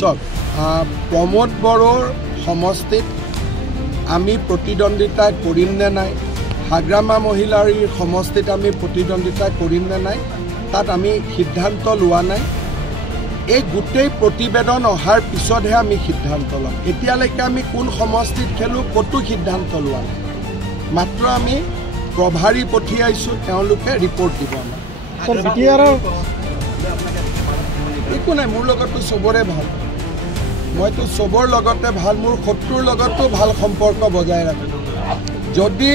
চক প্ৰমোদ বড়োৰ সমষ্টিত আমি প্ৰতিদ্বন্দ্বিতা কৰিম নে নাই, হাগ্ৰামা মহিলাৰ সমষ্টিত আমি প্ৰতিদ্বন্দ্বিতা কৰিম নে নাই, তাত আমি সিদ্ধান্ত লোৱা নাই। এই গোটেই প্ৰতিবেদন অহাৰ পিছতহে আমি সিদ্ধান্ত ল'ম। এতিয়ালৈকে আমি কোন সমষ্টিত খেলোঁ ক'তো সিদ্ধান্ত লোৱা নাই। মাত্ৰ আমি প্ৰভাৰী পঠিয়াইছোঁ, তেওঁলোকে ৰিপৰ্ট দিব আমাক। একো নাই, মোৰ লগতো চবৰে ভাল, মইতো চবৰ লগতে ভাল, মোৰ শত্ৰুৰ লগতো ভাল সম্পৰ্ক বজাই ৰাখোঁ। যদি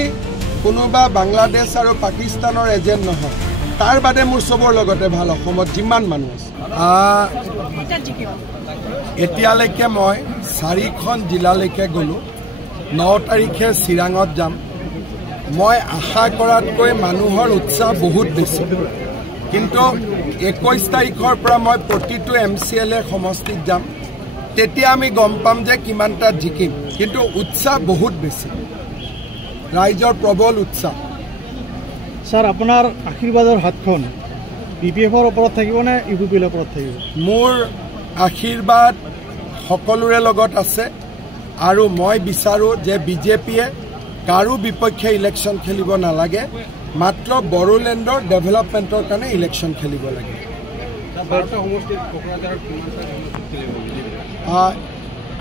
কোনোবা বাংলাদেশ আৰু পাকিস্তানৰ এজেণ্ট নহয়, তাৰ বাদে মোৰ চবৰ লগতে ভাল। অসমত যিমান মানুহ আছে, এতিয়ালৈকে মই 4খন জিলালৈকে গ'লোঁ। 9 তাৰিখে চিৰাঙত যাম। মই আশা কৰাতকৈ মানুহৰ উৎসাহ বহুত বেছি, কিন্তু 21 তাৰিখৰ পৰা মই প্ৰতিটো MCLA সমষ্টিত যাম। তেতিয়া আমি গম পাম যে কিমানটা জিকিম, কিন্তু উৎসাহ বহুত বেছি, ৰাইজৰ প্ৰবল উৎসাহ। স্যাৰ, আপোনাৰ আশীৰ্বাদৰ হাতখন BPFৰ ওপৰত থাকিব নে UPPৰ ওপৰত থাকিব? মোৰ আশীৰ্বাদ সকলোৰে লগত আছে, আৰু মই বিচাৰোঁ যে BJPয়ে কাৰো বিপক্ষে ইলেকশ্যন খেলিব নালাগে, মাত্ৰ বড়োলেণ্ডৰ ডেভেলপমেণ্টৰ কাৰণে ইলেকশ্যন খেলিব লাগে।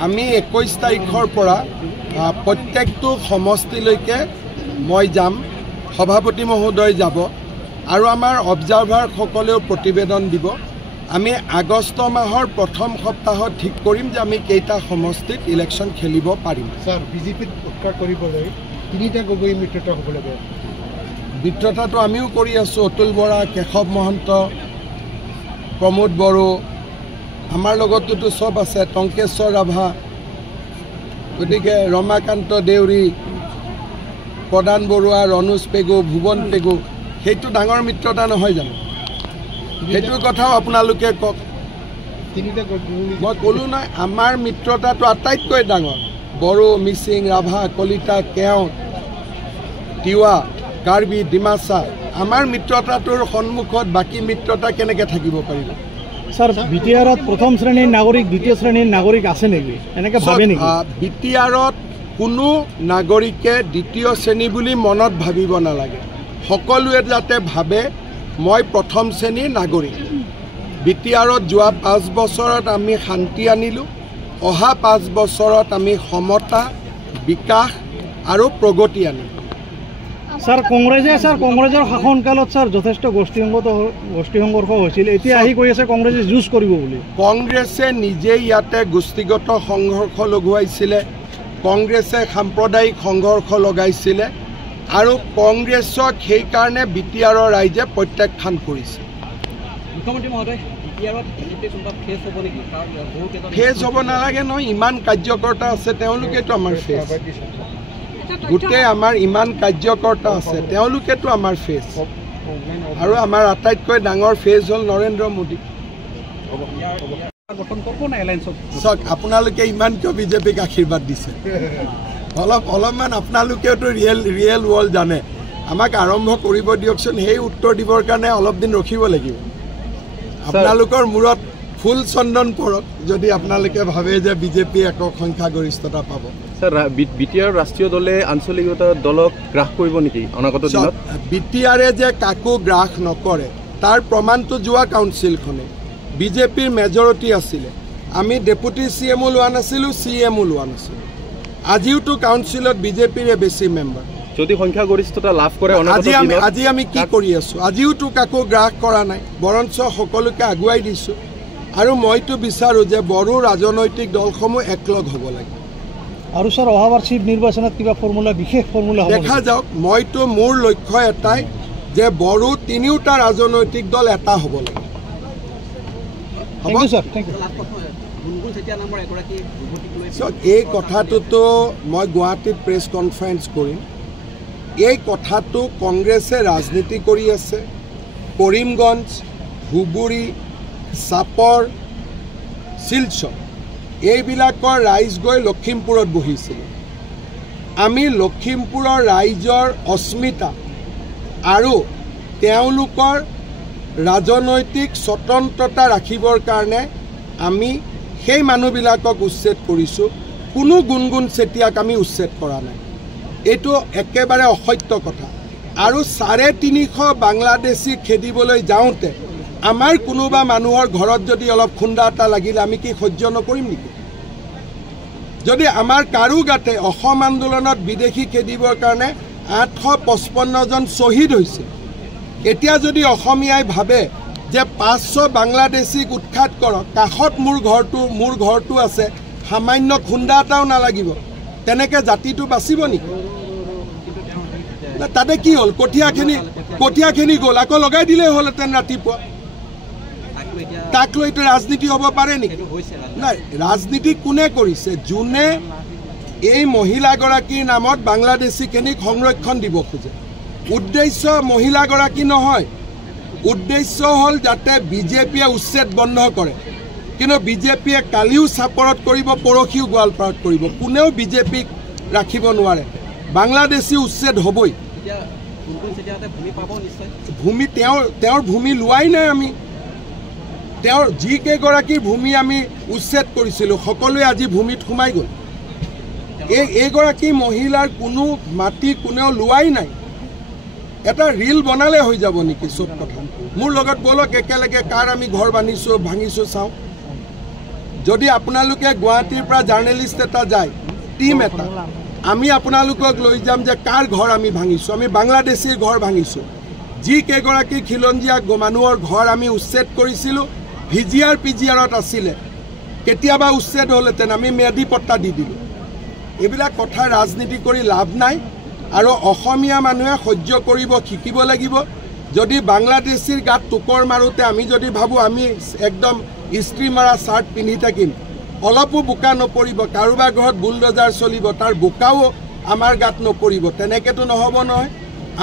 আমি 21 তাৰিখৰ পৰা প্ৰত্যেকটো সমষ্টিলৈকে মই যাম, সভাপতি মহোদয় যাব, আৰু আমাৰ অবজাৰ্ভাৰসকলেও প্ৰতিবেদন দিব। আমি আগষ্ট মাহৰ প্ৰথম সপ্তাহত ঠিক কৰিম যে আমি কেইটা সমষ্টিত ইলেকশ্যন খেলিব পাৰিম। স্যাৰ, BJPত উৎখাত কৰিবলৈ 3টা গগৈ মিত্ৰতা হ'ব লাগে। মিত্ৰতাটো আমিও কৰি আছোঁ। অতুল বৰা, কেশৱ মহন্ত, প্ৰমোদ বড়ো, আমাৰ লগততো চব আছে, টংকেশ্বৰ ৰাভা, গতিকে ৰমাকান্ত দেউৰী, প্ৰদান বৰুৱা, ৰণোজ পেগু, ভুৱন পেগু, সেইটো ডাঙৰ মিত্ৰতা নহয় জানো? সেইটোৰ কথাও আপোনালোকে কওক। মই ক'লোঁ নাই, আমাৰ মিত্ৰতাটো আটাইতকৈ ডাঙৰ। বড়ো, মিচিং, ৰাভা, কলিতা, কেওট, তিৱা, কাৰ্বি, ডিমাচা, আমাৰ মিত্ৰতাটোৰ সন্মুখত বাকী মিত্ৰতা কেনেকৈ থাকিব পাৰিব? স্যাৰ, BTRত প্ৰথম শ্ৰেণীৰ নাগৰিক, দ্বিতীয় শ্ৰেণীৰ নাগৰিক আছে নেকি? এনেকৈ ভাবে নেকি? BTRত কোনো নাগৰিকে দ্বিতীয় শ্ৰেণী বুলি মনত ভাবিব নালাগে। সকলোৱে যাতে ভাবে মই প্ৰথম শ্ৰেণীৰ নাগৰিক। BTRত যোৱা 5 বছৰত আমি শান্তি আনিলোঁ, অহা 5 বছৰত আমি সমতা, বিকাশ আৰু প্ৰগতি আনিলোঁ। স্যাৰ, কংগ্ৰেছৰ শাসনকালত স্যাৰ যথেষ্ট গোষ্ঠী সংঘৰ্ষ হৈছিল, এতিয়া আহি কৈ আছে কংগ্ৰেছে যুঁজ কৰিব বুলি। কংগ্ৰেছে নিজেই ইয়াতে গোষ্ঠীগত সংঘৰ্ষ লগুৱাইছিলে, কংগ্ৰেছে সাম্প্ৰদায়িক সংঘৰ্ষ লগাইছিলে, আৰু কংগ্ৰেছক সেইকাৰণে BTRৰ ৰাইজে প্ৰত্যাখ্যান কৰিছে। মুখ্যমন্ত্ৰী মহোদয়, ফেজ হ'ব নালাগে নহয়, ইমান কাৰ্যকৰ্তা আছে, তেওঁলোকেতো আমাৰ ফেজ। গোটেই আমাৰ ইমান কাৰ্যকৰ্তা আছে, তেওঁলোকেতো আমাৰ ফেজ, আৰু আমাৰ আটাইতকৈ ডাঙৰ ফেজ হ'ল নৰেন্দ্ৰ মোদী। চাওক, আপোনালোকে ইমান কিয় BJPক আশীৰ্বাদ দিছে? অলপমান আপোনালোকেওতো ৰিয়েল ৱৰ্ল্ড জানে। আমাক আৰম্ভ কৰিব দিয়কচোন, সেই উত্তৰ দিবৰ কাৰণে অলপ দিন ৰখিব লাগিব। আপোনালোকৰ মূৰত ফুল চন্দন পৰক যদি আপোনালোকে ভাবে যে BJP একক সংখ্যাগৰিষ্ঠতা পাব। স্যাৰ, BTR ৰাষ্ট্ৰীয় দলে আঞ্চলিকতা দলক গ্ৰাস কৰিব নেকি অনাগত দিনত? BTRে যে কাকো গ্ৰাস নকৰে তাৰ প্ৰমাণটো যোৱা কাউন্সিলখনে। BJPৰ মেজৰিটি আছিলে, আমি ডেপুটি CMও লোৱা নাছিলোঁ, CMও লোৱা নাছিলোঁ। আজিওতো কাউন্সিলত BJPৰে বেছি মেম্বাৰ। যদি সংখ্যাগৰিষ্ঠতা লাভ কৰে, আজি আমি কি কৰি আছোঁ? আজিওতো কাকো গ্ৰাস কৰা নাই, বৰঞ্চ সকলোকে আগুৱাই দিছোঁ। আৰু মইতো বিচাৰোঁ যে বড়ো ৰাজনৈতিক দলসমূহ একলগ হ'ব লাগে। আৰু স্যাৰ, অহাবাৰ চিফ নিৰ্বাচনত কিবা ফৰ্মুলা, বিশেষ ফৰ্মুলা দেখা যাওক। মইতো মোৰ লক্ষ্য এটাই যে বড়ো 3টা ৰাজনৈতিক দল এটা হ'ব লাগে। এই কথাটোতো মই গুৱাহাটীত প্ৰেছ কনফাৰেন্স কৰিম। এই কথাটো কংগ্ৰেছে ৰাজনীতি কৰি আছে। কৰিমগঞ্জ, ধুবুৰী, চাপৰ, শিলচৰ, এইবিলাকৰ ৰাইজ গৈ লখিমপুৰত বহিছিল। আমি লখিমপুৰৰ ৰাইজৰ অস্মিতা আৰু তেওঁলোকৰ ৰাজনৈতিক স্বতন্ত্ৰতা ৰাখিবৰ কাৰণে আমি সেই মানুহবিলাকক উচ্ছেদ কৰিছোঁ। কোনো গুণগুণ চেতিয়াক আমি উচ্ছেদ কৰা নাই। এইটো একেবাৰে অসত্য কথা। আৰু 350 বাংলাদেশী খেদিবলৈ যাওঁতে আমাৰ কোনোবা মানুহৰ ঘৰত যদি অলপ খুন্দা এটা লাগিলে আমি কি সহ্য নকৰিম নেকি? যদি আমাৰ কাৰো গাতে অসম আন্দোলনত বিদেশী খেদিবৰ কাৰণে 855 জন শ্বহীদ হৈছে, এতিয়া যদি অসমীয়াই ভাবে যে 500 বাংলাদেশীক উৎখাত কৰক, কাষত মোৰ ঘৰটো আছে, সামান্য খুন্দা এটাও নালাগিব, তেনেকৈ জাতিটো বাচিব নেকি? তাতে কি হ'ল? কঠীয়াখিনি গ'ল, আকৌ লগাই দিলেই হ'লহেঁতেন ৰাতিপুৱা। তাক লৈ এইটো ৰাজনীতি হ'ব পাৰে নেকি? নাই, ৰাজনীতি কোনে কৰিছে? যোনে এই মহিলাগৰাকীৰ নামত বাংলাদেশীখিনিক সংৰক্ষণ দিব খোজে। উদ্দেশ্য মহিলাগৰাকী নহয়, উদ্দেশ্য হ'ল যাতে বিজেপিয়ে উচ্ছেদ বন্ধ কৰে। কিন্তু বিজেপিয়ে কালিও চাপৰত কৰিব, পৰহিও গোৱালপাৰাত কৰিব। কোনেও বিজেপিক ৰাখিব নোৱাৰে। বাংলাদেশী উচ্ছেদ হ'বই। ভূমি তেওঁৰ ভূমি লোৱাই নাই আমি। তেওঁৰ যিকেইগৰাকীৰ ভূমি আমি উচ্ছেদ কৰিছিলোঁ সকলোৱে আজি ভূমিত সোমাই গ'ল। এইগৰাকী মহিলাৰ কোনো মাটি কোনেও লোৱাই নাই। এটা ৰিল বনালে হৈ যাব নেকি চব কথা? মোৰ লগত বলক একেলগে কাৰ আমি ঘৰ ভাঙিছোঁ চাওঁ। যদি আপোনালোকে গুৱাহাটীৰ পৰা জাৰ্নেলিষ্ট এটা যায়, টিম এটা, আমি আপোনালোকক লৈ যাম যে কাৰ ঘৰ আমি ভাঙিছোঁ। আমি বাংলাদেশীৰ ঘৰ ভাঙিছোঁ। যিকেইগৰাকী খিলঞ্জীয়া মানুহৰ ঘৰ আমি উচ্ছেদ কৰিছিলোঁ, ভিজিআৰ পিজিআৰত আছিলে, কেতিয়াবা উচ্ছেদ হ'লহেঁতেন, আমি ম্যাদী পট্টা দি দিলোঁ। এইবিলাক কথা ৰাজনীতি কৰি লাভ নাই। আৰু অসমীয়া মানুহে সহ্য কৰিব শিকিব লাগিব। যদি বাংলাদেশীৰ গাত টোকৰ মাৰোঁতে আমি যদি ভাবোঁ আমি একদম ইস্ত্ৰি মাৰা চাৰ্ট পিন্ধি থাকিম, অলপো বোকা নপৰিব, কাৰোবাৰ ঘৰত বুলডজাৰ চলিব, তাৰ বোকাও আমাৰ গাত নপৰিব, তেনেকৈতো নহ'ব নহয়।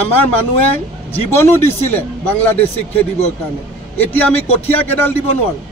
আমাৰ মানুহে জীৱনো দিছিলে বাংলাদেশীক খেদিবৰ কাৰণে। এতিয়া আমি কঠীয়া কেইডাল দিব নোৱাৰোঁ।